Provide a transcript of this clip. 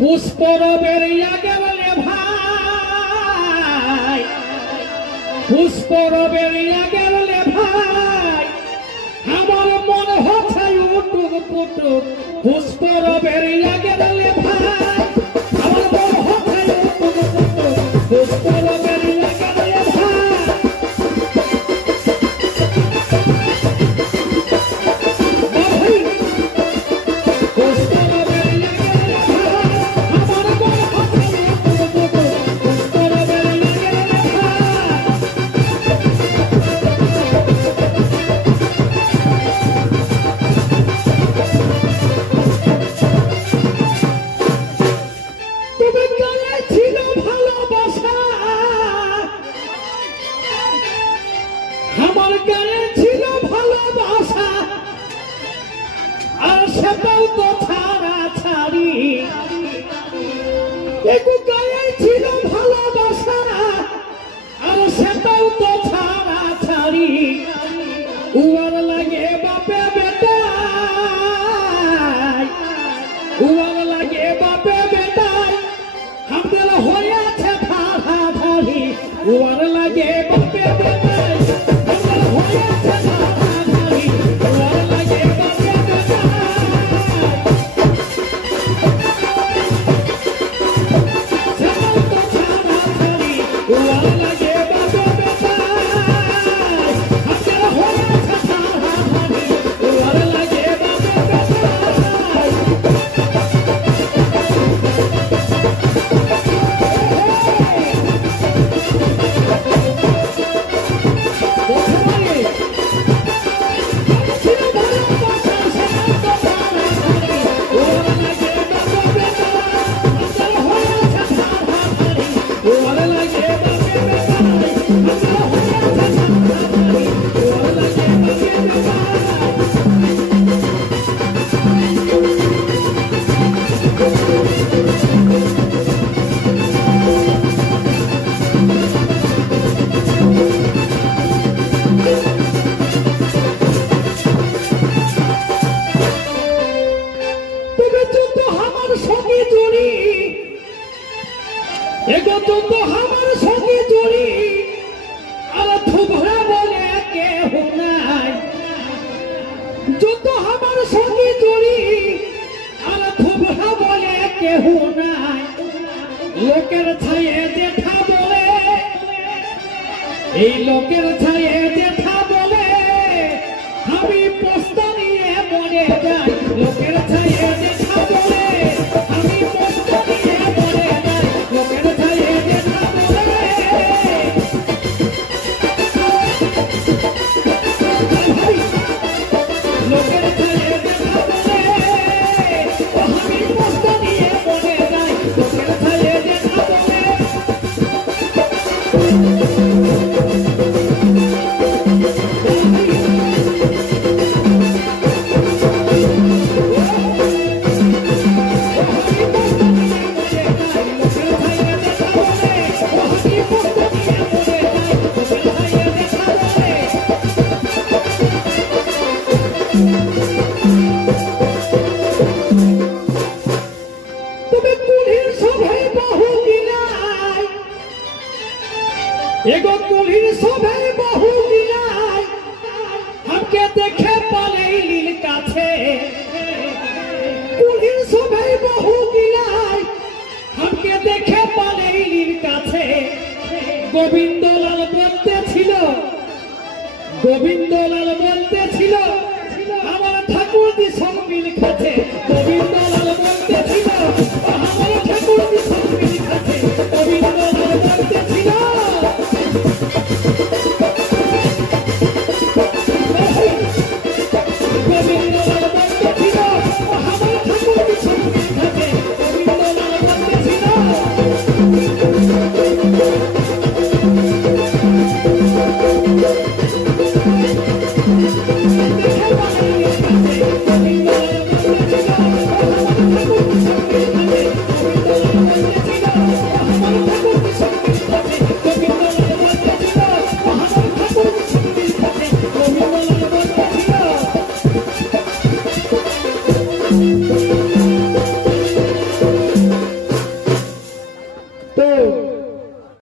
পুষ্পরবের আগে বলে ভাই, পুষ্পরবের আগে বলে ভাই, আমার মন হচ্ছে উটুক পুটুক। পুষ্পরবের আগে বলে ভাই, আমার মন হচ্ছে উটুক পুটুক। পুষ্পরবের আগে বলে ভাই, আমার গানে ছিল ভালোবাসা, আর সেটাও তো ছাড়া ছাড়ি। একটু গায়ে ছিল ভালোবাসা, আর সেটাও তো ছাড়া ছাড়ি। উয়ার লাগে বাপে বেটাই, উয়ার লাগে বাপে বেটাই, আমাদের হয়েছে ধারা ধারি। উয়ার লাগে বাপে বেটাই, লোকের ছায়ে দেখা বলে, এই লোকের ছায়ে দেখা বলে আমি পোস্তা নিয়ে মরে যাই। লোকের ছায়ে দেখা বলে আমি পোস্তা নিয়ে মরে যাই। লোকের ছায়ে দেখা বলে লোকের ছায়ে দেখা বলে আমি পোস্তা নিয়ে মরে যাই। লোকের ছায়ে দেখা বলে एगो कुलीन सभे बहु मिलाय, हमके देखे पाले लील काछे। कुलीन सभे बहु मिलाय, हमके देखे पाले लील काछे। गोविंदलाल बोलते छिलो, गोविंदलाल बोलते छिलो, আমার ঠাকুর দি সব মিল খাছে।